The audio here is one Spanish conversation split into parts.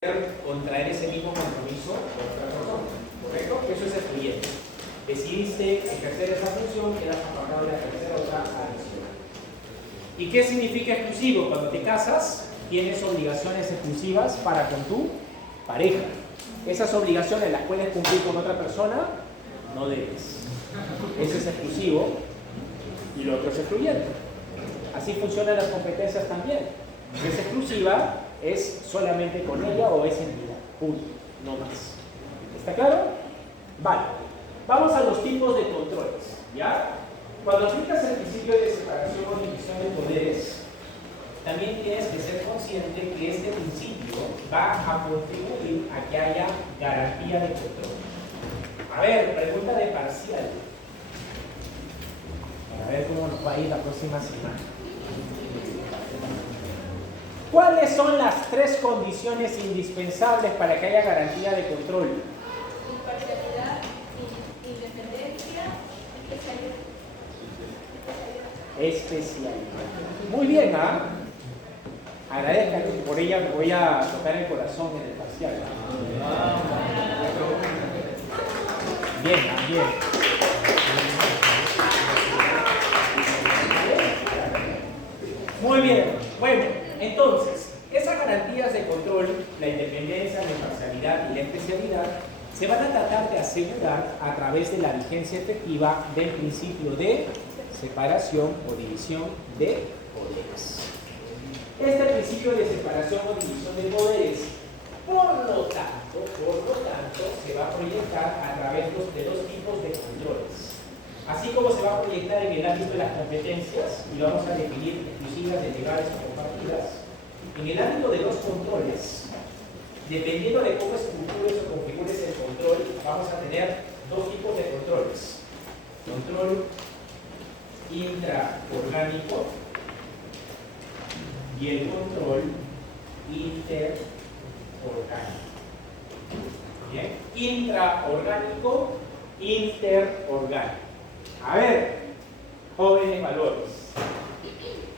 contraer ese mismo compromiso con otra persona, ¿correcto? Eso es excluyente. Decidiste ejercer esa función, quedas apartado de ejercer otra adicional. ¿Y qué significa exclusivo? Cuando te casas, tienes obligaciones exclusivas para con tu pareja. Esas obligaciones las puedes cumplir con otra persona, no debes. Ese es exclusivo y lo otro es excluyente. Así funcionan las competencias también. Si es exclusiva, es solamente con ella o es entidad, punto, no más. ¿Está claro? Vale. Vamos a los tipos de controles, ¿ya? Cuando aplicas el principio de separación o división de poderes, también tienes que ser consciente que este principio va a contribuir a que haya garantía de control. A ver, pregunta de parcial. Para ver cómo nos va a ir la próxima semana. ¿Cuáles son las tres condiciones indispensables para que haya garantía de control? Imparcialidad, independencia, Especialidad. Muy bien, ¿ah? Agradezca que por ella me voy a tocar el corazón en el parcial. Bien, bien. Muy bien. Bueno, entonces, esas garantías de control, la independencia, la imparcialidad y la especialidad, se van a tratar de asegurar a través de la vigencia efectiva del principio de separación o división de poderes. Este principio de separación o división de poderes, por lo tanto, se va a proyectar a través de dos tipos de controles. Así como se va a proyectar en el ámbito de las competencias, y vamos a definir exclusivas, delegadas o compartidas, en el ámbito de los controles, dependiendo de cómo estructures o configures el control, vamos a tener dos tipos de controles. Control intraorgánico y el control interorgánico. Bien, intraorgánico, interorgánico. A ver, jóvenes valores,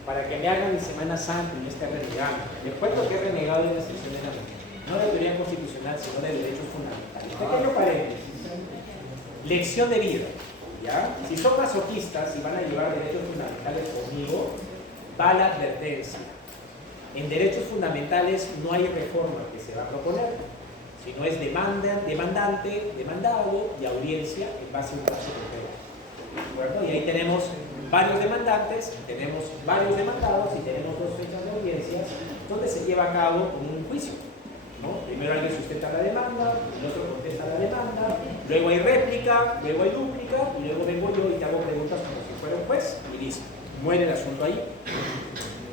para que me hagan mi Semana Santa y no esté renegando. Les cuento que he renegado en la sesión de la mañana, no de teoría constitucional, sino de derechos fundamentales. Pequeño paréntesis. Lección de vida. ¿Ya? Si son masoquistas y van a llevar derechos fundamentales conmigo, va la advertencia. En derechos fundamentales no hay reforma que se va a proponer, sino es demandante, demandado y audiencia en base a un caso concreto. ¿De acuerdo? Y ahí tenemos varios demandantes, tenemos varios demandados y tenemos dos fechas de audiencias donde se lleva a cabo un juicio, ¿no? Primero alguien sustenta la demanda, el otro contesta la demanda, luego hay réplica, luego hay dúplica y luego vengo yo y te hago preguntas como si fuera un juez y listo, muere el asunto ahí.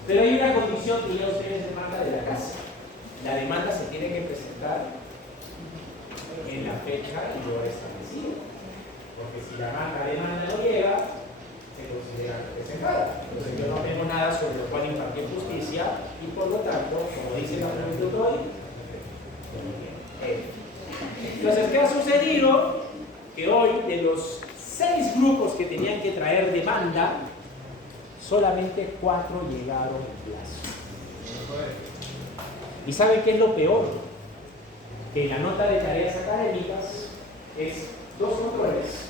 Pero hay una condición que ya ustedes demandan de la casa. La demanda se tiene que presentar en la fecha y lugar establecido. Porque si la demanda no llega, se considera presentada. Entonces yo no tengo nada sobre lo cual impartir justicia y por lo tanto, como dice la pregunta hoy, entonces, ¿qué ha sucedido? Que hoy de los 6 grupos que tenían que traer demanda, solamente 4 llegaron en plazo. ¿Y saben qué es lo peor? Que en la nota de tareas académicas es 2 controles: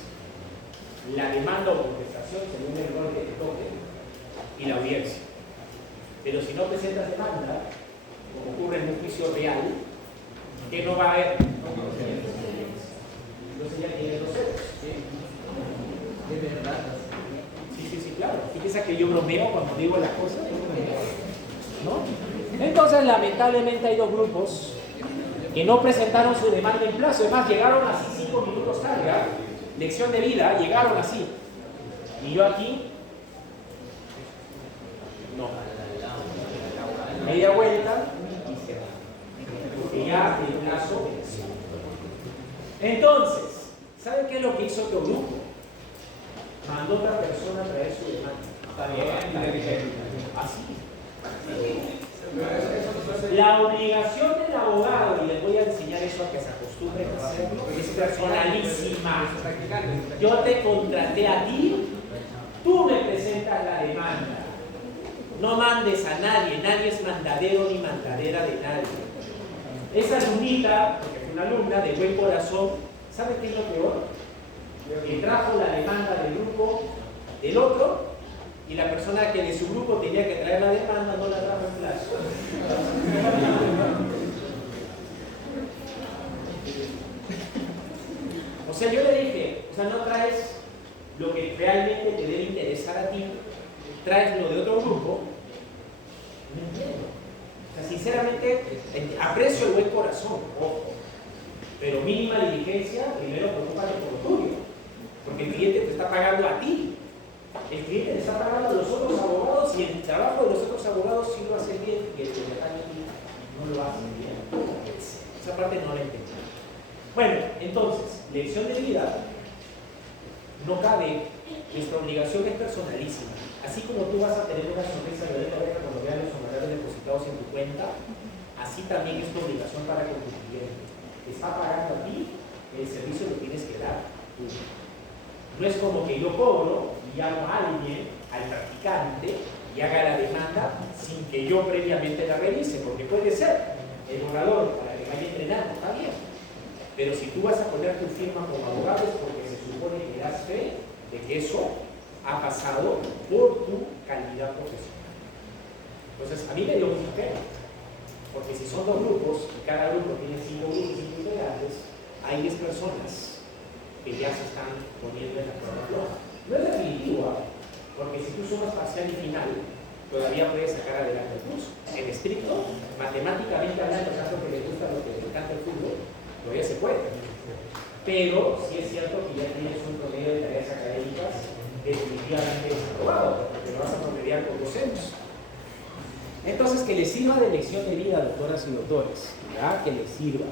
la demanda o contestación según el rol que te toque y la audiencia. Pero si no presentas demanda, como ocurre en un juicio real, ¿qué no va a haber? Entonces ya tienes 2 ceros. ¿Sí? ¿De verdad? Sí, claro. Fíjense que yo bromeo cuando digo las cosas, ¿no? Entonces, lamentablemente hay 2 grupos que no presentaron su demanda en plazo. Además, llegaron así 5 minutos tarde. Lección de vida, llegaron así. Y yo aquí, no. Media vuelta y se va. Porque ya el plazo venció. Entonces, ¿saben qué es lo que hizo otro grupo? Mandó a otra persona a traer su demanda. Está bien. Así. La obligación del abogado, y les voy a enseñar eso a que se acostumbren a hacerlo, es personalísima. Yo te contraté a ti, tú me presentas la demanda. No mandes a nadie, nadie es mandadero ni mandadera de nadie. Esa alumnita, porque fue una alumna de buen corazón, ¿sabe qué es lo peor? Que trajo la demanda del grupo del otro y la persona que de su grupo tenía que traer la demanda no la trajo en clase. O sea, yo le dije, o sea, no traes lo que realmente te debe interesar a ti, traes lo de otro grupo. No entiendo. O sea, sinceramente, aprecio el buen corazón, ojo, pero mínima diligencia, primero preocúpate por lo tuyo, porque el cliente te está pagando a ti. El cliente le está pagando a los otros abogados y el trabajo de los otros abogados sí lo hace bien y el que le paga a ti no lo hace bien. Esa parte no la entendí. Bueno, entonces, lección de vida, no cabe, nuestra obligación es personalísima. Así como tú vas a tener una sonrisa de la oreja cuando veas los honorarios depositados en tu cuenta, así también es tu obligación para con tu cliente. Te está pagando a ti, el servicio lo tienes que dar tú. No es como que yo cobro y llamo a alguien, al practicante, y haga la demanda sin que yo previamente la revise, porque puede ser el orador para que vaya entrenando, está bien. Pero si tú vas a poner tu firma como abogado es porque se supone que das fe de que eso ha pasado por tu calidad profesional. Entonces, a mí me dio mucha pena, porque si son dos grupos y cada grupo tiene 5 grupos integrantes, hay 10 personas que ya se están poniendo en la prueba floja. No es definitivo, porque si tú sumas parcial y final, todavía puedes sacar adelante el curso. En estricto, matemáticamente hablando, tanto que le gusta lo que le encanta el fútbol, todavía se puede. Pero sí es cierto que ya tienes un promedio de tareas académicas definitivamente desaprobado, porque lo vas a promediar con 2 años. Entonces, que les sirva de lección de vida, doctoras y doctores, ¿verdad? Que les sirva.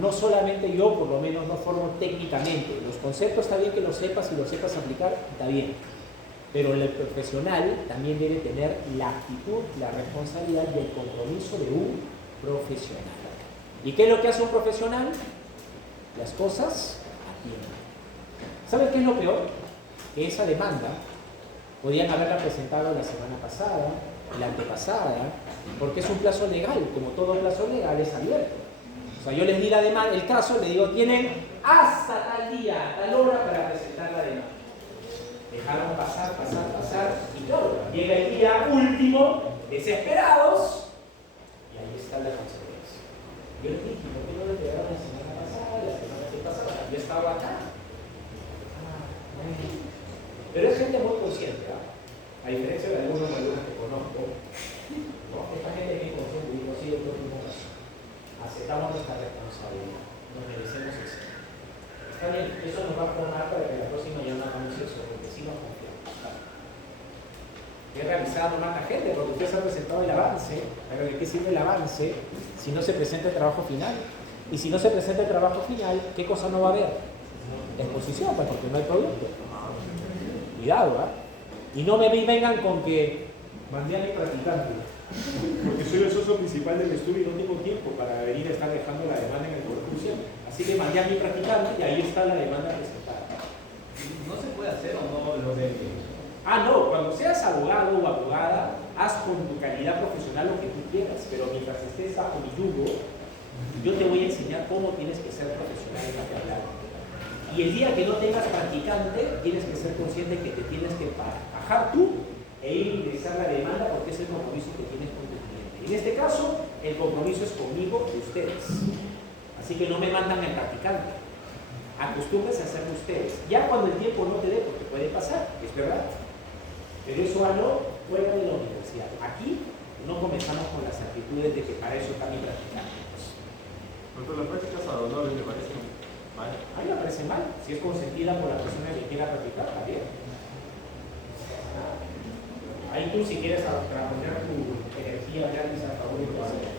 No solamente yo, por lo menos, no formo técnicamente. Los conceptos está bien que los sepas y los sepas aplicar, está bien. Pero el profesional también debe tener la actitud, la responsabilidad y el compromiso de un profesional. ¿Y qué es lo que hace un profesional? Las cosas a tiempo. ¿Saben qué es lo peor? Que esa demanda podían haberla presentado la semana pasada, la antepasada, porque es un plazo legal, como todo plazo legal es abierto. O sea, yo les di la demanda, el caso, les digo, tienen hasta tal día, tal hora para presentar la demanda. Dejaron pasar, y claro, llega el día último, desesperados, y ahí está la consecuencia. Yo les dije, ¿por qué no le entregaron la semana pasada, la semana antepasada? Yo estaba acá. Pero es gente muy consciente, ¿eh? A diferencia de algunos que conozco, ¿no? Esta gente que es consciente, digo, sí, yo tengo razón. Aceptamos nuestra responsabilidad, nos merecemos eso. Está bien, eso nos va a formar para que la próxima ya no hagamos eso, porque sí nos confiamos. He realizado más la gente, porque ustedes han presentado el avance, pero ¿de qué sirve el avance si no se presenta el trabajo final? Y si no se presenta el trabajo final, ¿qué cosa no va a haber? Exposición, pues porque no hay producto. Cuidado, ¿eh? Y no me vengan con que mandé a mi practicante, porque soy el socio principal del estudio y no tengo tiempo para venir a estar dejando la demanda en el concurso. Así que mandé a mi practicante y ahí está la demanda presentada. ¿No se puede hacer o no lo de...? No, cuando seas abogado o abogada, haz con tu calidad profesional lo que tú quieras, pero mientras estés bajo mi yugo, yo te voy a enseñar cómo tienes que ser profesional en la carrera. Y el día que no tengas practicante, tienes que ser consciente que te tienes que bajar tú e ir a ingresar la demanda porque es el compromiso que tienes con tu cliente. En este caso, el compromiso es conmigo y ustedes. Así que no me mandan al practicante. Acostúmbrense a hacerlo ustedes. Ya cuando el tiempo no te dé, porque puede pasar, es verdad. Pero eso hazlo fuera de la universidad. Aquí no comenzamos con las actitudes de que para eso está mi practicante. Entonces las prácticas a dolores me parecen mal. A mí me parece mal. Si es consentida por la persona que quiera practicar, está bien. Ahí tú si quieres poner tu energía gratis a favor de tu hacer.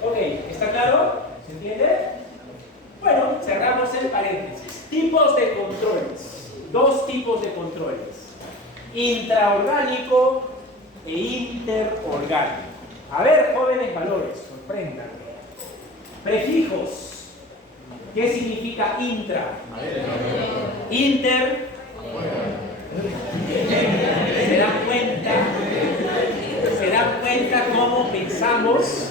Ok, ¿está claro? ¿Se entiende? Bueno, cerramos el paréntesis. Tipos de controles. 2 tipos de controles. Intraorgánico e interorgánico. A ver, jóvenes valores, sorprendan. Prefijos. ¿Qué significa intra? Inter. ¿Se dan cuenta cómo pensamos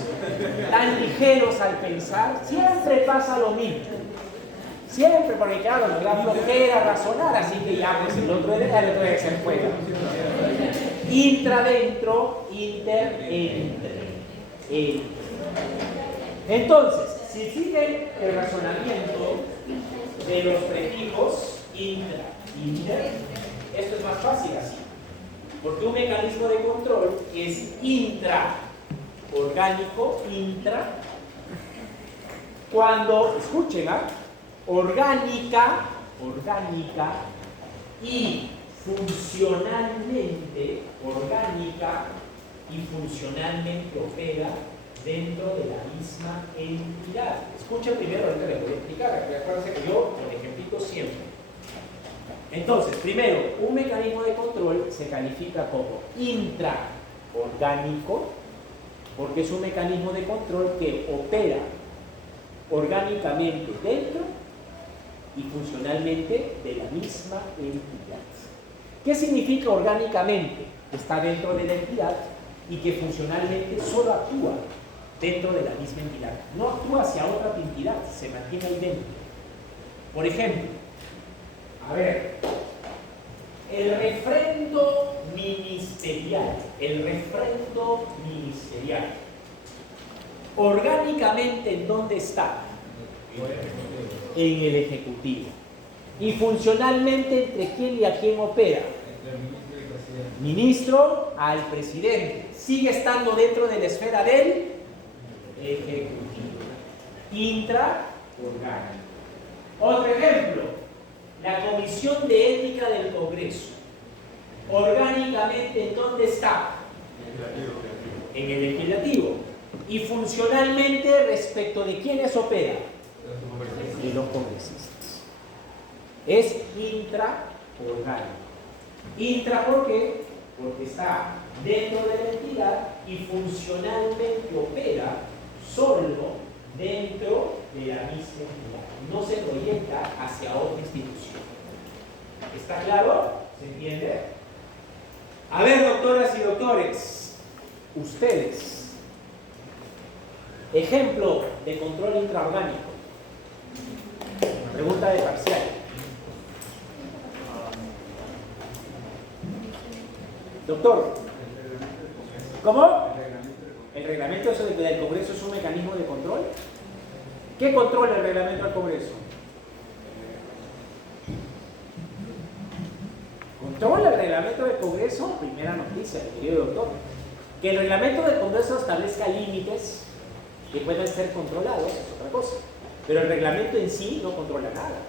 tan ligeros al pensar, siempre pasa lo mismo. Siempre, porque claro, nos da flojera razonar, así que ya, pues el otro debe ser fuera. Intra dentro, inter, entre. Entonces, si siguen el razonamiento de los prefijos intra, inter, esto es más fácil así. Porque un mecanismo de control es intraorgánico, intra, cuando, escuchen, orgánica y funcionalmente, opera dentro de la misma entidad. Escuchen primero, ahorita les voy a explicar. Acuérdense que yo, con ejemplitos siempre. Entonces, primero, un mecanismo de control se califica como intraorgánico, porque es un mecanismo de control que opera orgánicamente dentro y funcionalmente de la misma entidad. ¿Qué significa orgánicamente? Está dentro de la entidad y que funcionalmente solo actúa dentro de la misma entidad. No actúa hacia otra entidad, se mantiene ahí dentro. Por ejemplo, a ver, el refrendo ministerial, orgánicamente, ¿en dónde está? En el Ejecutivo. Y funcionalmente, ¿entre quién y a quién opera? Ministro al presidente. Sigue estando dentro de la esfera del Ejecutivo. Intraorgánico. Otro ejemplo, la Comisión de Ética del Congreso. Orgánicamente, ¿en dónde está? En el Legislativo. Y funcionalmente, ¿respecto de quiénes opera? De los congresistas. Es intraorgánico. Intra, ¿por qué? Porque está dentro de la entidad y funcionalmente opera solo dentro de la misma entidad. No se proyecta hacia otra institución. ¿Está claro? ¿Se entiende? A ver, doctoras y doctores, ustedes, ejemplo de control intraorgánico. Pregunta de parcial. Doctor, ¿cómo? ¿El reglamento del Congreso es un mecanismo de control? ¿Qué controla el reglamento del Congreso? ¿Controla el reglamento del Congreso? Primera noticia, mi querido doctor. Que el reglamento del Congreso establezca límites que puedan ser controlados es otra cosa. Pero el reglamento en sí no controla nada.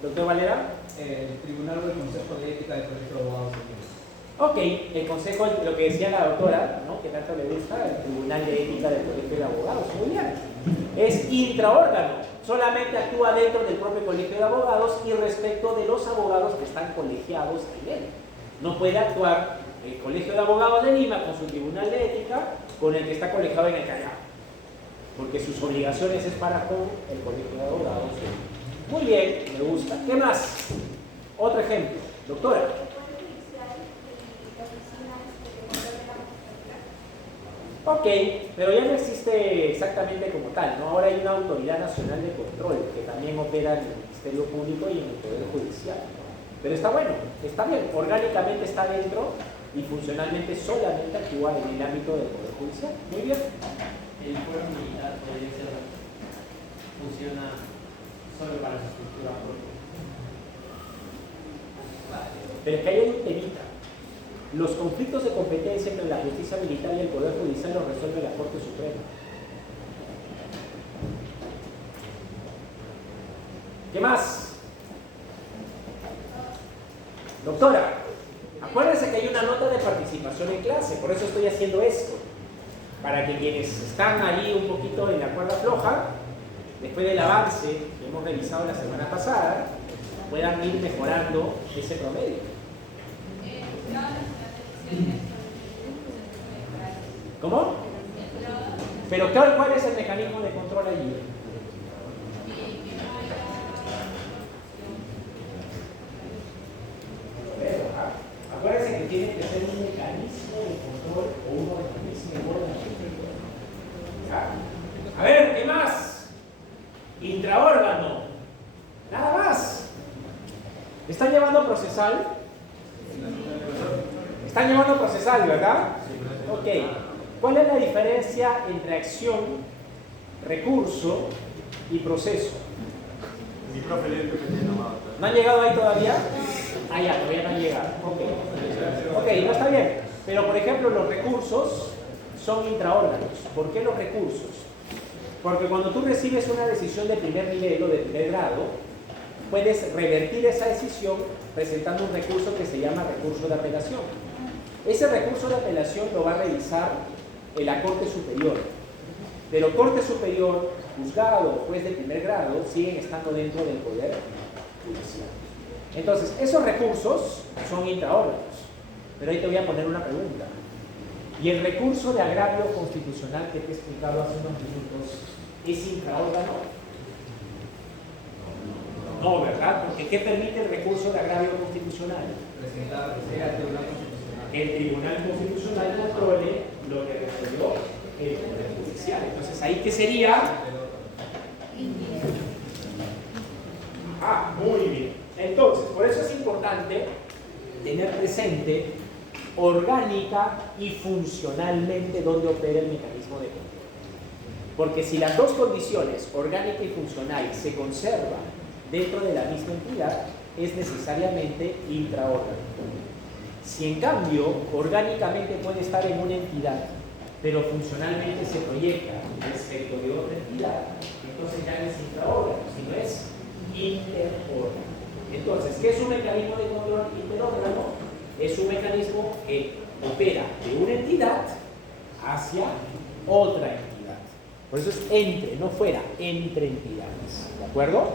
Doctor Valera. El Tribunal o el Consejo de Ética del Colegio de Abogados. Ok, el consejo, lo que decía la doctora, ¿no?, que tanto le gusta, el Tribunal de Ética del Colegio de Abogados, muy bien. Es intraórgano, solamente actúa dentro del propio Colegio de Abogados y respecto de los abogados que están colegiados en él. No puede actuar el Colegio de Abogados de Lima con su Tribunal de Ética con el que está colegiado en el Callao, porque sus obligaciones es para con el Colegio de Abogados de Lima. Muy bien, me gusta. ¿Qué más? Otro ejemplo. Doctora. Ok, pero ya no existe exactamente como tal, ¿no? Ahora hay una autoridad nacional de control que también opera en el Ministerio Público y en el Poder Judicial. Pero está bueno, está bien, orgánicamente está dentro y funcionalmente solamente actúa en el ámbito del Poder Judicial. Muy bien. El cuerpo militar podría ser, funciona solo para su estructura propia. Pero es que hay un temita. Los conflictos de competencia entre la justicia militar y el Poder Judicial los resuelve la Corte Suprema. ¿Qué más? Doctora, acuérdense que hay una nota de participación en clase, por eso estoy haciendo esto. Para que quienes están ahí un poquito en la cuerda floja, después del avance que hemos revisado la semana pasada, puedan ir mejorando ese promedio. ¿Cómo? Pero ¿cuál es el mecanismo de control allí? Acuérdense que tiene que ser un mecanismo de control o un organismo ¿Están llevando procesal? Están llevando procesal, ¿verdad? Ok. ¿Cuál es la diferencia entre acción, recurso y proceso? Mi profe le dijo que tiene nomás. ¿No han llegado ahí todavía? Ah, ya, todavía no han llegado. Ok. Ok, no está bien. Pero, por ejemplo, los recursos son intraórganos. ¿Por qué los recursos? Porque cuando tú recibes una decisión de primer nivel o de primer grado, puedes revertir esa decisión presentando un recurso que se llama recurso de apelación. Ese recurso de apelación lo va a revisar la Corte Superior. Pero Corte Superior, juzgado o juez de primer grado siguen estando dentro del Poder Judicial. Entonces, esos recursos son intraórganos. Pero ahí te voy a poner una pregunta. ¿Y el recurso de agravio constitucional que te he explicado hace unos minutos es intraórgano? No, ¿verdad? Porque ¿qué permite el recurso de agravio constitucional? Presentar al Tribunal Constitucional. Que el Tribunal Constitucional controle lo que resolvió el Poder Judicial. Entonces, ¿ahí qué sería? Ah, muy bien. Entonces, por eso es importante tener presente orgánica y funcionalmente dónde opera el mecanismo de control. Porque si las dos condiciones, orgánica y funcional, se conservan dentro de la misma entidad, es necesariamente intraorgánico. Si en cambio, orgánicamente puede estar en una entidad, pero funcionalmente se proyecta respecto de otra entidad, entonces ya no es intraórgano, sino es interórgano. Entonces, ¿qué es un mecanismo de control interórgano? Es un mecanismo que opera de una entidad hacia otra entidad. Por eso es entre, no fuera, entre entidades. ¿De acuerdo?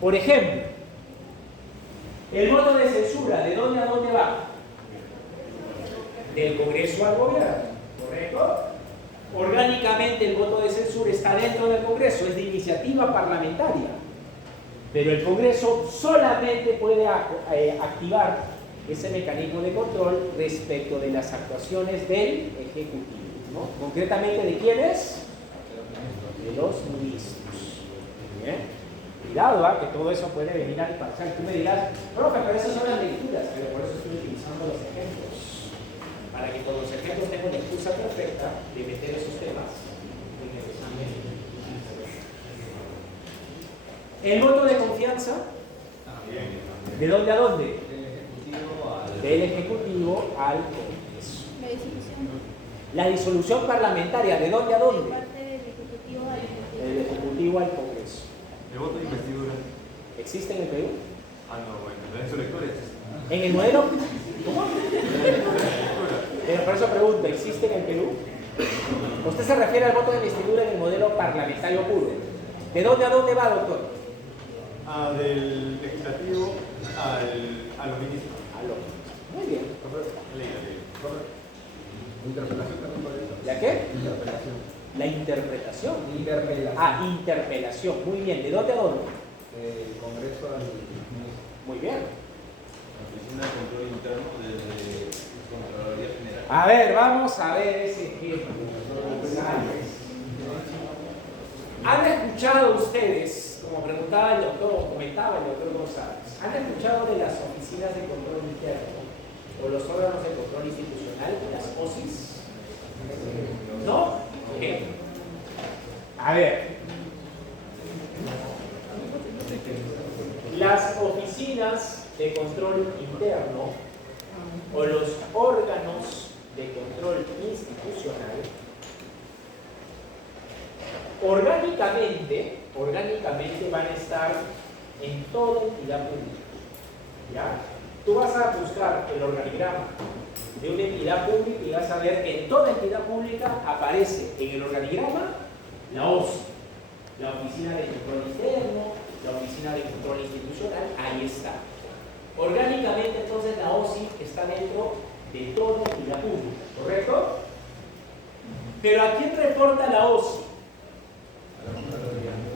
Por ejemplo, el voto de censura, ¿de dónde a dónde va? Del Congreso al gobierno, ¿correcto? Orgánicamente el voto de censura está dentro del Congreso, es de iniciativa parlamentaria. Pero el Congreso solamente puede activar ese mecanismo de control respecto de las actuaciones del Ejecutivo, ¿no? Concretamente, ¿de quiénes? De los ministros. ¿Bien? Cuidado, que todo eso puede venir a pasar. Tú me dirás, profe, pero esas son las lecturas, pero por eso estoy utilizando los ejemplos. Para que con los ejemplos tenga una excusa perfecta de meter esos temas en el examen. El voto de confianza, ¿de dónde a dónde? Del Ejecutivo al Congreso. La disolución. La disolución parlamentaria, ¿de dónde a De dónde? parte del Ejecutivo al Ejecutivo. Del Ejecutivo al Congreso. El voto de investidura. ¿Existe en el Perú? Ah, no, bueno, en su lectura existe. ¿En el modelo? ¿Cómo? En la lectura. Pero por eso pregunto, ¿existe en el Perú? Usted se refiere al voto de investidura en el modelo parlamentario puro. ¿De dónde a dónde va, doctor? Del legislativo a los ministros. Muy bien. Ley. Interpelación también por eso. ¿La qué? Interpelación. La interpretación. Interpelación. Ah, interpelación. Muy bien. ¿De dónde a dónde? El Congreso al Muy bien. Oficina de Control Interno desde Contraloría General. A ver, vamos a ver ese ejemplo. ¿Han escuchado ustedes, como preguntaba el doctor, o comentaba el doctor González, han escuchado de las oficinas de control interno o los órganos de control institucional, las OSIs? ¿No? Ok. A ver. Las oficinas de control interno o los órganos de control institucional orgánicamente van a estar en toda entidad pública. ¿Ya? Tú vas a buscar el organigrama de una entidad pública y vas a ver que en toda entidad pública aparece en el organigrama la OSI, la Oficina de Control Interno, la Oficina de Control Institucional, ahí está. Orgánicamente, entonces, la OSI está dentro de toda entidad pública, ¿correcto? Pero ¿a quién reporta la OSI?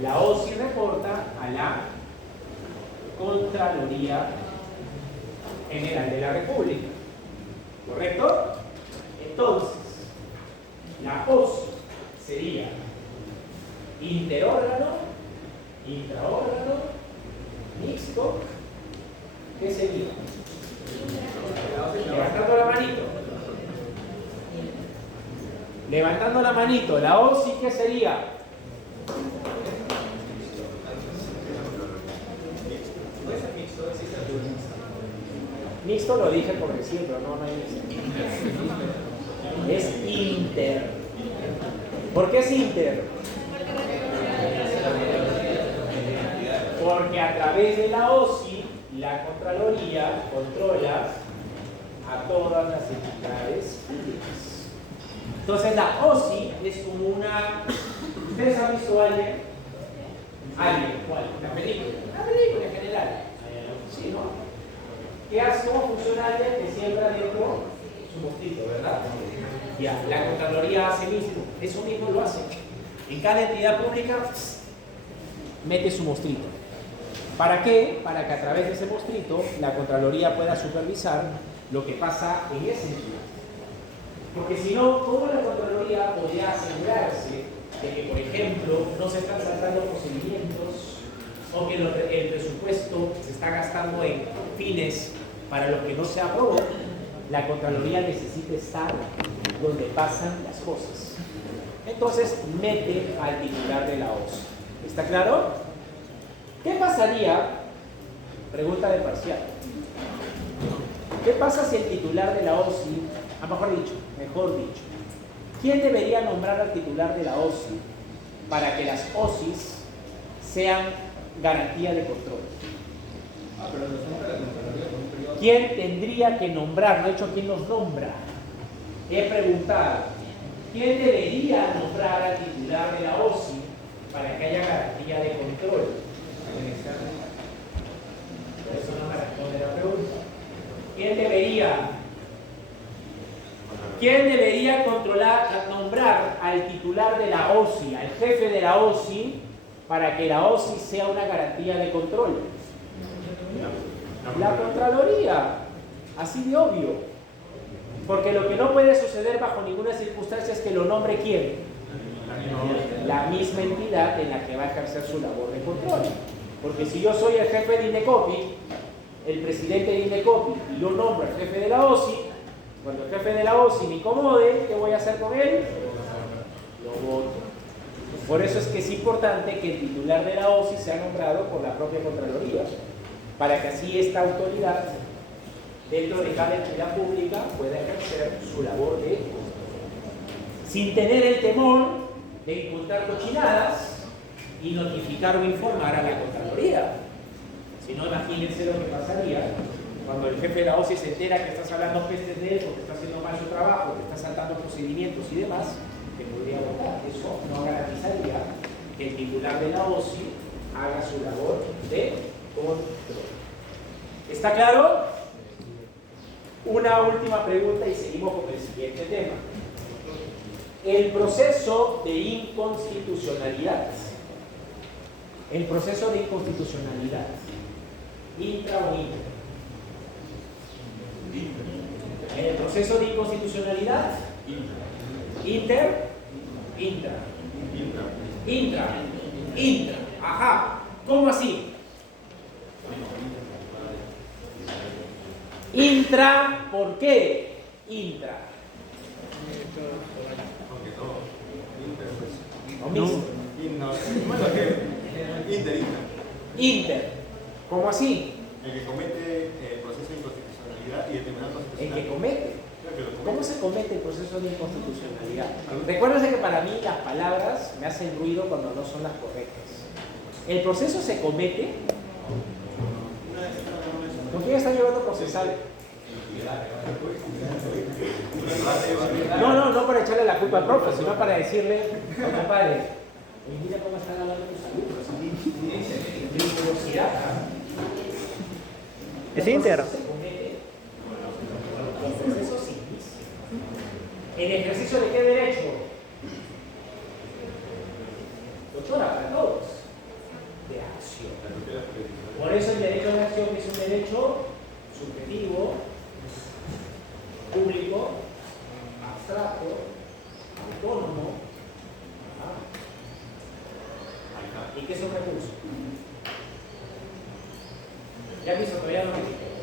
La OSI reporta a la Contraloría General de la República, ¿correcto? Entonces, la OSI sería interórgano, intraórgano, mixto ¿qué sería? Levantando la manito. Levantando la manito, la OSI, ¿qué sería? Mixto lo dije por decir, pero no hay mixto. Es inter. ¿Por qué es inter? Porque a través de la OSI, la Contraloría controla a todas las entidades públicas. Entonces la OSI es como una... ¿Ustedes han visto a alguien? ¿Alguien? ¿Cuál? ¿Una película? Una película en general. ¿Sí, no? ¿Qué hace? ¿Cómo funciona alguien que siembra dentro su mosquito, verdad? Ya, la Contraloría hace mismo. Eso mismo lo hace. En cada entidad pública mete su mostrito. ¿Para qué? Para que a través de ese mostrito la Contraloría pueda supervisar lo que pasa en esa entidad. Porque si no, ¿cómo la Contraloría podría asegurarse de que, por ejemplo, no se están saltando procedimientos o que el presupuesto se está gastando en fines para los que no se aprobó? La Contraloría necesita estar donde pasan las cosas. Entonces, mete al titular de la OSI. ¿Está claro? ¿Qué pasaría? Pregunta de parcial. ¿Qué pasa si el titular de la OSI, mejor dicho, ¿quién debería nombrar al titular de la OSI para que las OSIs sean garantía de control? Pero no son para la Contraloría con un periodo. ¿Quién tendría que nombrar? No he dicho quién los nombra. He preguntado, ¿quién debería nombrar al titular de la OSI para que haya garantía de control? Eso no me responde la pregunta. ¿Quién debería nombrar al titular de la OSI, al jefe de la OSI, para que la OSI sea una garantía de control? La Contraloría, así de obvio. Porque lo que no puede suceder bajo ninguna circunstancia es que lo nombre ¿quién? La misma entidad en la que va a ejercer su labor de control. Porque si yo soy el jefe de Indecopi, el presidente de Indecopi, y yo nombro al jefe de la OSI, cuando el jefe de la OSI me incomode, ¿qué voy a hacer con él? Lo voto. Por eso es que es importante que el titular de la OSI sea nombrado por la propia Contraloría, para que así esta autoridad, dentro de cada entidad pública, pueda ejercer su labor de control, sin tener el temor de imputar cochinadas y notificar o informar a la Contraloría. Si no, imagínense lo que pasaría cuando el jefe de la OSI se entera que estás hablando pestes de él porque está haciendo mal su trabajo, que está saltando procedimientos y demás, que podría votar. Eso no garantizaría que el titular de la OSI haga su labor de control. ¿Está claro? Una última pregunta y seguimos con el siguiente tema. El proceso de inconstitucionalidad. El proceso de inconstitucionalidad. ¿Intra o inter? En el proceso de inconstitucionalidad. ¿Inter? Intra. Ajá. ¿Cómo así? Intra, ¿por qué? Intra. ¿O mixto? Inter. ¿Cómo así? El que comete el proceso de inconstitucionalidad y el Tribunal ¿En Constitucional. qué comete? Claro que lo comete. ¿Cómo se comete el proceso de inconstitucionalidad? Recuérdense que para mí las palabras me hacen ruido cuando no son las correctas. El proceso se comete. ¿Con quién están llevando a procesar? No para echarle la culpa al profe, sino para decirle, compadre, oye, mira cómo están hablando tus alumnos, de velocidad. Es inter. ¿En ejercicio de qué derecho? Doctora, para todos. De acción. Por eso el derecho de acción es un derecho subjetivo, público, abstracto, autónomo. ¿Y qué es un recurso? Ya mismo todavía no me dijo.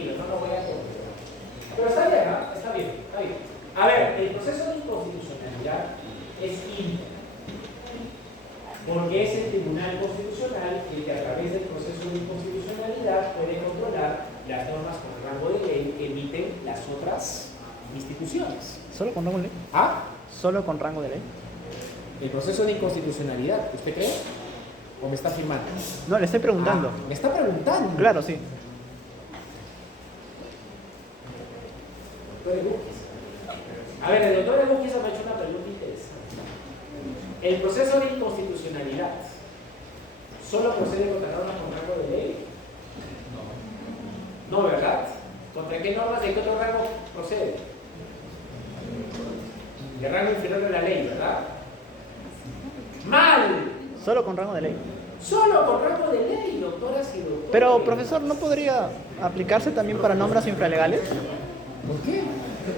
tranquilo, no lo voy a correr. Pero está bien, ¿no? Está bien, está bien. A ver, el proceso de inconstitucionalidad es íntegro, porque es el Tribunal Constitucional el que a través del proceso de inconstitucionalidad puede controlar las normas con rango de ley que emiten las otras instituciones. ¿Solo con rango de ley? ¿Ah? ¿Solo con rango de ley? El proceso de inconstitucionalidad, ¿usted cree? ¿O me está afirmando? No, le estoy preguntando. Ah, me está preguntando. Claro, sí. Doctor Egúquiza. A ver, el doctor Egúquiza me ha hecho una pregunta interesante. El proceso de inconstitucionalidad solo procede contra normas con rango de ley. No, ¿verdad? ¿Contra qué normas de qué otro rango procede? De rango inferior de la ley, ¿verdad? ¡Mal! Solo con rango de ley. Solo con rango de ley, doctoras y doctores. Pero, profesor, ¿no podría aplicarse también para normas infralegales? ¿Por qué?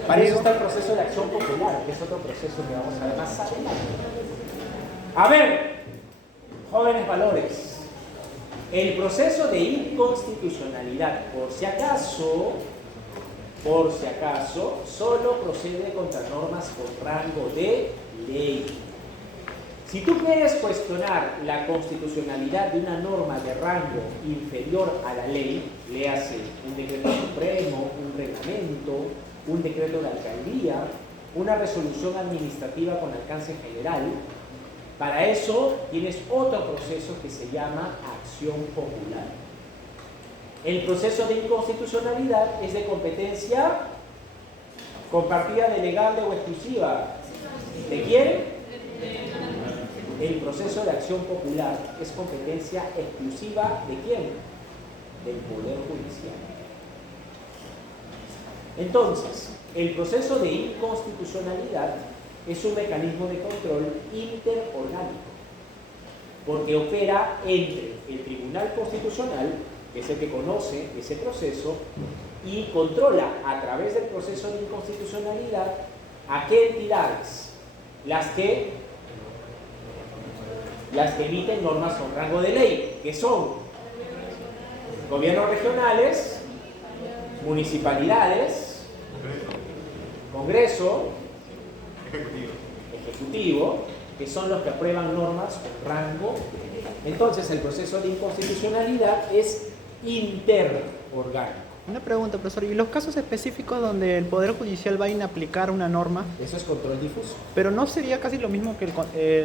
Para eso está el proceso de acción popular, que es otro proceso que vamos a ver más adelante. A ver, jóvenes valores. El proceso de inconstitucionalidad, por si acaso, solo procede contra normas con rango de ley. Si tú quieres cuestionar la constitucionalidad de una norma de rango inferior a la ley, léase un decreto supremo, un reglamento, un decreto de alcaldía, una resolución administrativa con alcance general, para eso tienes otro proceso que se llama acción popular. El proceso de inconstitucionalidad es de competencia compartida, delegable o exclusiva. ¿De quién? El proceso de acción popular es competencia exclusiva ¿de quién? Del Poder Judicial. Entonces, el proceso de inconstitucionalidad es un mecanismo de control interorgánico, porque opera entre el Tribunal Constitucional, que es el que conoce ese proceso, y controla a través del proceso de inconstitucionalidad a qué entidades, las que emiten normas con rango de ley, que son gobiernos regionales, municipalidades, Congreso, Ejecutivo, que son los que aprueban normas con rango de ley. Entonces, el proceso de inconstitucionalidad es interorgánico. Una pregunta, profesor. ¿Y los casos específicos donde el Poder Judicial va a inaplicar una norma, Eso es control difuso. pero no sería casi lo mismo que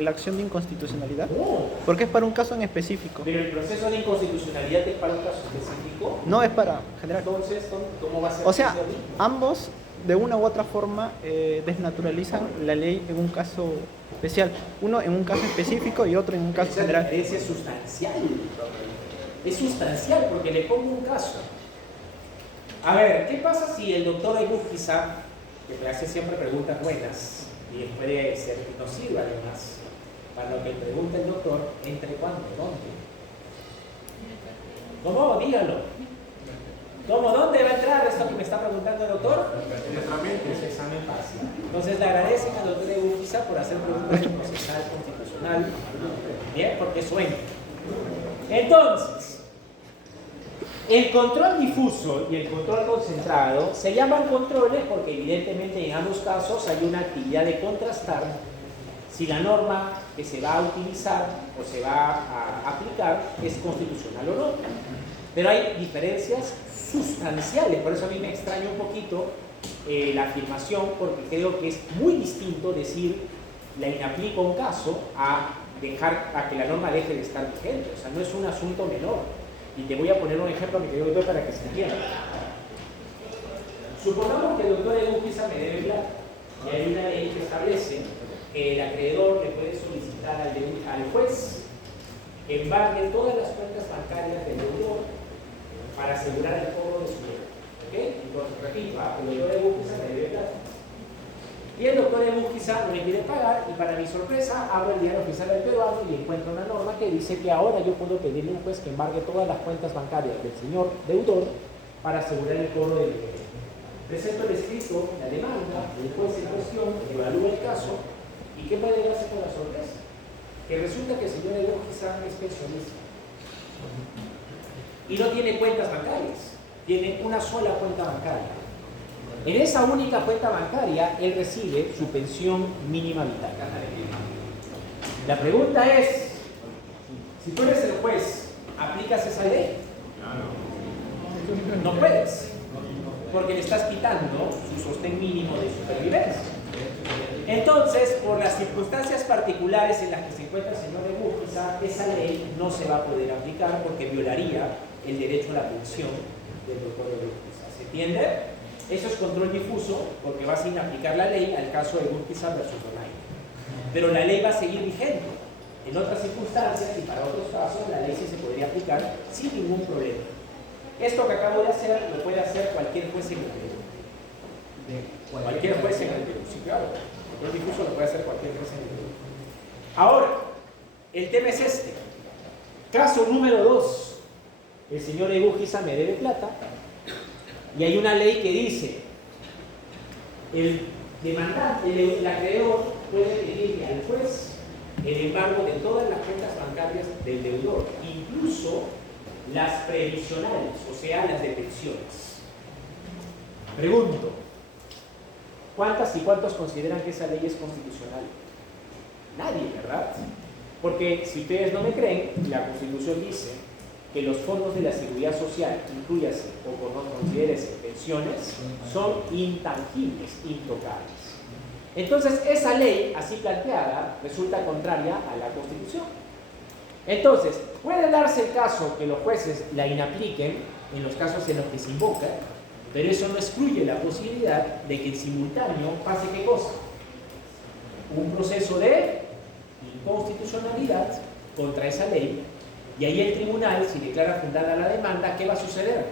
la acción de inconstitucionalidad? No, Porque es para un caso en específico. pero el proceso de inconstitucionalidad es para un caso específico. No es para general. Entonces, ¿cómo va a ser? O sea, ambos de una u otra forma desnaturalizan la ley en un caso especial. Uno en un caso específico y otro en un caso esa general. diferencia es sustancial. Es sustancial porque le pongo un caso. A ver, ¿qué pasa si el doctor Egúquiza, que me hace siempre preguntas buenas y puede ser que nos sirva además para lo que pregunta el doctor, entre cuándo, dónde? ¿Cómo? Dígalo. ¿Cómo? ¿Dónde va a entrar esto que me está preguntando el doctor? En nuestra mente. Es examen parcial. Entonces le agradecen al doctor Egúquiza por hacer preguntas de procesal constitucional. Bien, porque suena. Entonces, el control difuso y el control concentrado se llaman controles porque evidentemente en ambos casos hay una actividad de contrastar si la norma que se va a utilizar o se va a aplicar es constitucional o no. Pero hay diferencias sustanciales, por eso a mí me extraña un poquito la afirmación, porque creo que es muy distinto decir la inaplico un caso a dejar a que la norma deje de estar vigente. O sea, no es un asunto menor. Y te voy a poner un ejemplo que te doy para que se entienda. Supongamos que el doctor Egúquiza me debe plata y hay una ley que establece que el acreedor le puede solicitar al juez que embargue todas las cuentas bancarias del deudor para asegurar el cobro de su deuda. ¿Ok? Entonces, repito, el doctor Egúquiza me debe plata. Y el doctor Egúquiza no me quiere pagar y para mi sorpresa abro el diario oficial del peruano y encuentro una norma que dice que ahora yo puedo pedirle a un juez que embargue todas las cuentas bancarias del señor deudor para asegurar el cobro del deudor. Presento el escrito, la demanda, el juez en cuestión, evalúa el caso y ¿qué puede darse con la sorpresa? Que resulta que el señor Egúquiza es pensionista y no tiene cuentas bancarias. tiene una sola cuenta bancaria. En esa única cuenta bancaria, él recibe su pensión mínima vital. La pregunta es, si tú eres el juez, ¿aplicas esa ley? No puedes, porque le estás quitando su sostén mínimo de supervivencia. Entonces, por las circunstancias particulares en las que se encuentra el señor Egusquiza, esa ley no se va a poder aplicar porque violaría el derecho a la pensión del doctor Egusquiza. ¿Se entiende? Eso es control difuso porque va sin aplicar la ley al caso de Egusquiza versus Donaire. Pero la ley va a seguir vigente. En otras circunstancias y para otros casos, la ley sí se podría aplicar sin ningún problema. Esto que acabo de hacer lo puede hacer cualquier juez en el Perú. Cualquier juez en el Perú, sí, claro. Control difuso lo puede hacer cualquier juez en el Perú. Ahora, el tema es este. Caso número 2. El señor Egusquiza me debe plata y hay una ley que dice el demandante, el acreedor puede pedirle al juez el embargo de todas las cuentas bancarias del deudor, incluso las previsionales, o sea, las de pensiones. Pregunto, ¿cuántas y cuántos consideran que esa ley es constitucional? Nadie, ¿verdad? Porque si ustedes no me creen, la Constitución dice que los fondos de la seguridad social, incluyase o considérese pensiones, son intangibles, intocables. Entonces, esa ley, así planteada, resulta contraria a la Constitución. Entonces, puede darse el caso que los jueces la inapliquen en los casos en los que se invoca, pero eso no excluye la posibilidad de que en simultáneo pase ¿qué cosa? Un proceso de inconstitucionalidad contra esa ley, y ahí el tribunal, si declara fundada la demanda, ¿qué va a suceder?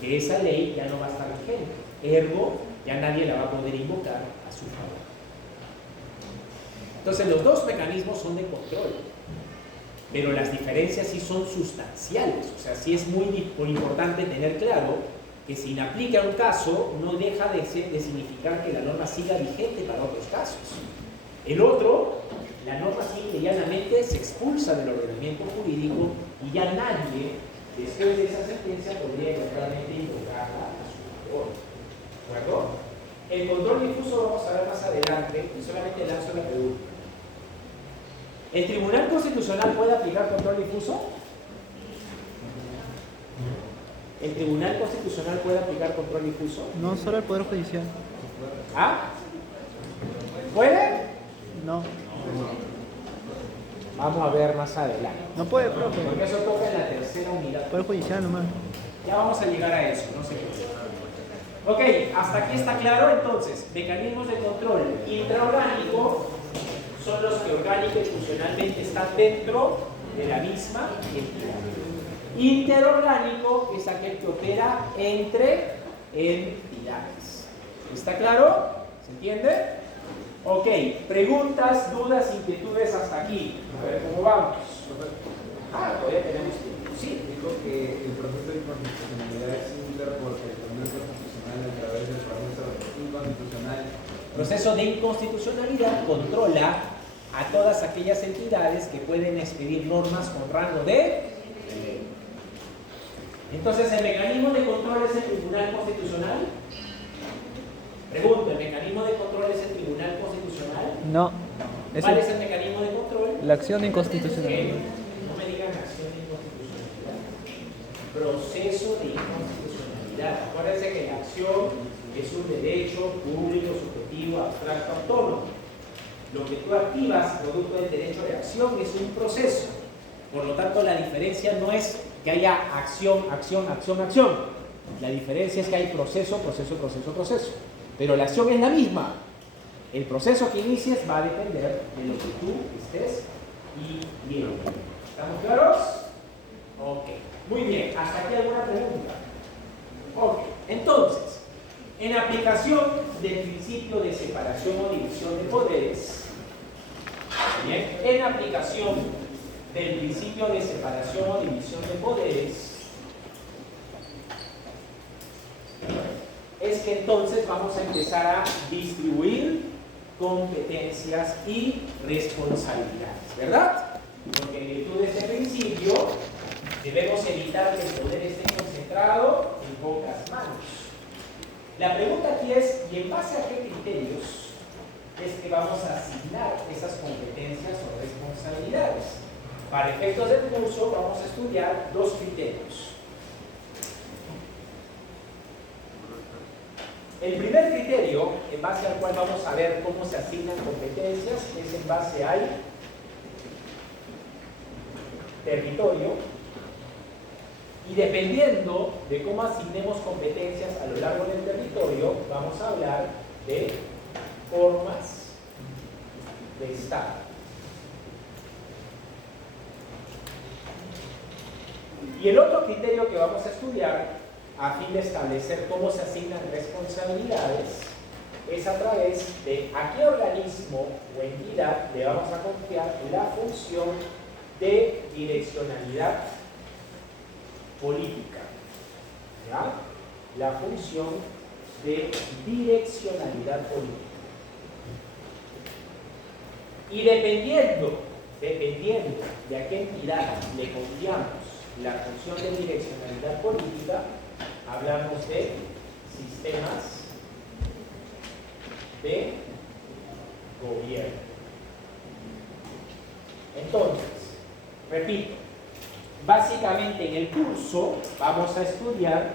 Que esa ley ya no va a estar vigente, ergo, ya nadie la va a poder invocar a su favor. Entonces, los dos mecanismos son de control, pero las diferencias sí son sustanciales, o sea, sí es muy importante tener claro que si inaplica un caso, no deja de significar que la norma siga vigente para otros casos. El otro, la norma simple y llanamente se expulsa del ordenamiento jurídico y ya nadie, después de esa sentencia, podría eventualmente invocarla a su favor. ¿De acuerdo? El control difuso lo vamos a ver más adelante y solamente lanzo la pregunta. ¿El Tribunal Constitucional puede aplicar control difuso? ¿El Tribunal Constitucional puede aplicar control difuso? No, solo el Poder Judicial. ¿Ah? ¿Puede? No. Vamos a ver más adelante. No puede, profe. Porque eso toca en la tercera unidad. Poder Judicial nomás. Ya vamos a llegar a eso, no sé qué. Ok, hasta aquí está claro. Entonces, mecanismos de control intraorgánico son los que orgánica y funcionalmente están dentro de la misma entidad. Interorgánico es aquel que opera entre entidades. ¿Está claro? ¿Se entiende? Ok, preguntas, dudas, inquietudes hasta aquí. A ver cómo vamos. Todavía tenemos tiempo. Sí. Dijo que el proceso de inconstitucionalidad es similar porque el Tribunal Constitucional, a través del proceso inconstitucional, Proceso de inconstitucionalidad controla a todas aquellas entidades que pueden expedir normas con rango de ley. Entonces, ¿el mecanismo de control es el Tribunal Constitucional? Pregunto, ¿el mecanismo de control es el Tribunal Constitucional? No. ¿Cuál es el mecanismo de control? La acción de inconstitucionalidad. No me digan acción de inconstitucionalidad. Proceso de inconstitucionalidad. Acuérdense que la acción es un derecho público, subjetivo, abstracto, autónomo. Lo que tú activas, producto del derecho de acción, es un proceso. Por lo tanto, la diferencia no es que haya acción, acción, acción, acción. La diferencia es que hay proceso, proceso, proceso, proceso. Pero la acción es la misma. El proceso que inicies va a depender de lo que tú estés viendo. ¿Estamos claros? Ok. Muy bien. ¿Hasta aquí alguna pregunta? Ok. Entonces, en aplicación del principio de separación o división de poderes, bien, en aplicación del principio de separación o división de poderes, es que entonces vamos a empezar a distribuir competencias y responsabilidades, ¿verdad? Porque en virtud de este principio debemos evitar que el poder esté concentrado en pocas manos. La pregunta aquí es, ¿y en base a qué criterios es que vamos a asignar esas competencias o responsabilidades? Para efectos del curso vamos a estudiar dos criterios. El primer criterio, en base al cual vamos a ver cómo se asignan competencias, es en base al territorio, y dependiendo de cómo asignemos competencias a lo largo del territorio, vamos a hablar de formas de Estado. Y el otro criterio que vamos a estudiar a fin de establecer cómo se asignan responsabilidades es a través de a qué organismo o entidad le vamos a confiar la función de direccionalidad política. ¿Ya? La función de direccionalidad política. Y dependiendo de a qué entidad le confiamos la función de direccionalidad política, hablamos de sistemas de gobierno. Entonces, repito, básicamente en el curso vamos a estudiar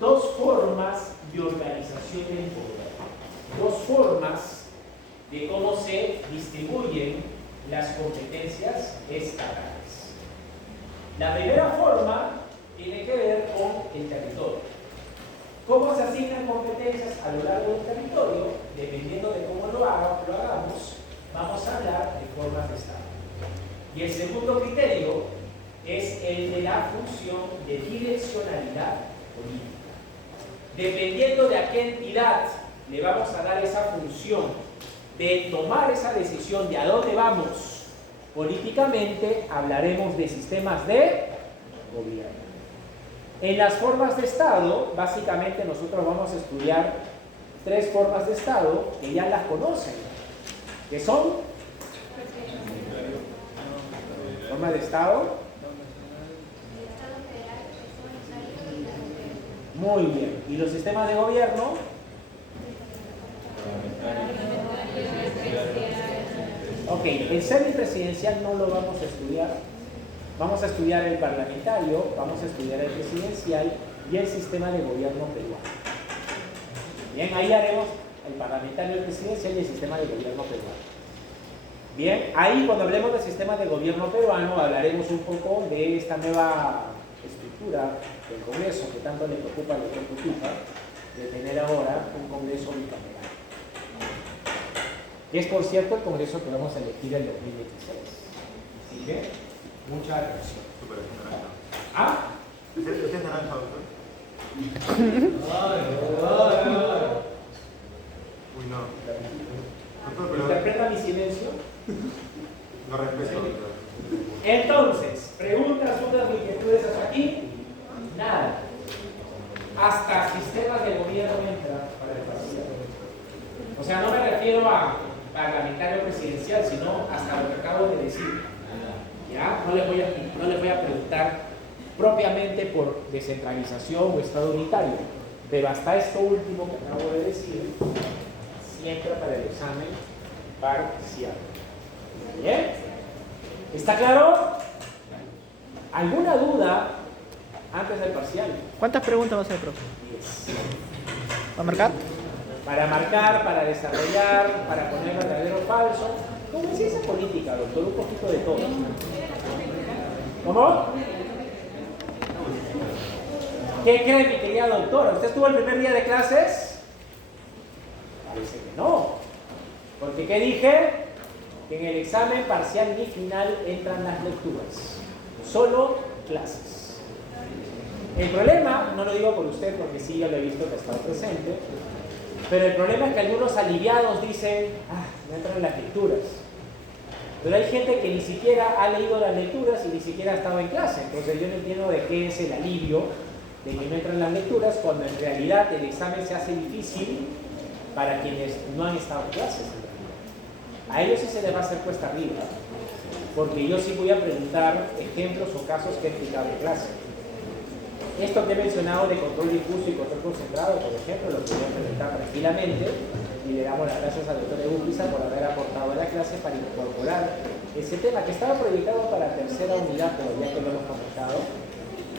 dos formas de organización del poder, dos formas de cómo se distribuyen las competencias estatales. La primera forma tiene que ver con el territorio. ¿Cómo se asignan competencias a lo largo del territorio? Dependiendo de cómo lo hagamos, vamos a hablar de formas de Estado. Y el segundo criterio es el de la función de direccionalidad política. Dependiendo de a qué entidad le vamos a dar esa función de tomar esa decisión de a dónde vamos políticamente, hablaremos de sistemas de gobierno. En las formas de Estado, básicamente nosotros vamos a estudiar tres formas de Estado que ya las conocen, que son formas de Estado. Muy bien. ¿Y los sistemas de gobierno? Ok, el semipresidencial no lo vamos a estudiar. Vamos a estudiar el parlamentario, vamos a estudiar el presidencial y el sistema de gobierno peruano. Bien, ahí haremos el parlamentario, el presidencial y el sistema de gobierno peruano. Bien, ahí cuando hablemos del sistema de gobierno peruano hablaremos un poco de esta nueva estructura del Congreso que tanto le preocupa al doctor Cutupa, de tener ahora un Congreso bicameral. Y es por cierto el Congreso que vamos a elegir en 2026. Así que, mucha atención. ¿Ah? ¿Usted es naranja, doctor? Uy, no. Doctor, pero ¿Interpreta mi silencio? no respeto, doctor. Entonces, preguntas, dudas, inquietudes hasta aquí. Nada. Hasta sistemas de gobierno entra para el parcial. O sea, no me refiero a parlamentario presidencial, sino hasta lo que acabo de decir. ¿Ya? No les voy a preguntar propiamente por descentralización o Estado unitario, pero hasta esto último que acabo de decir, siempre para el examen parcial. ¿Bien? ¿Está claro? ¿Alguna duda antes del parcial? ¿Cuántas preguntas va a hacer, profe? 10. ¿Va a marcar? Para marcar, para desarrollar, para poner verdadero o falso. Como en ciencia política, doctor, un poquito de todo. ¿Cómo? ¿Qué cree, mi querida doctora? ¿Usted estuvo el primer día de clases? Parece que no. Porque ¿qué dije? Que en el examen parcial ni final entran las lecturas. Solo clases. El problema, no lo digo por usted porque sí, yo lo he visto que ha estado presente, pero el problema es que algunos aliviados dicen, no entran las lecturas. Pero hay gente que ni siquiera ha leído las lecturas y ni siquiera ha estado en clase. Entonces yo no entiendo de qué es el alivio de que no entran las lecturas cuando en realidad el examen se hace difícil para quienes no han estado en clases. A ellos sí se les va a hacer cuesta arriba, porque yo sí voy a preguntar ejemplos o casos que he explicado en clase. Esto que he mencionado de control difuso y control concentrado, por ejemplo, lo podría presentar tranquilamente y le damos las gracias al doctor Egupiza por haber aportado a la clase para incorporar ese tema que estaba proyectado para tercera unidad, pero ya que lo hemos comentado.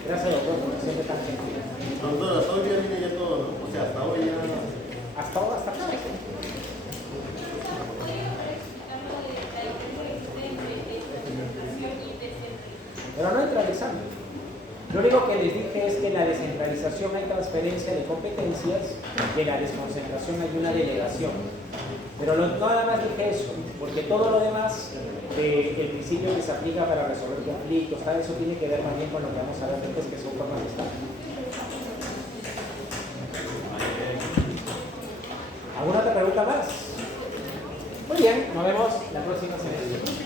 Gracias, doctor, por siempre tan gentil. Doctor, hasta hoy ya viene ya todo, ¿no? O sea, hasta hoy ya... Hasta acá. Pero no entra al examen. Lo único que les dije es que en la descentralización hay transferencia de competencias y en la desconcentración hay una delegación. Pero nada más dije eso, porque todo lo demás del principio que se aplica para resolver conflictos, tal, eso tiene que ver más bien con lo que vamos a ver después, que son formas de Estado. ¿Alguna otra pregunta más? Muy bien, nos vemos la próxima semana.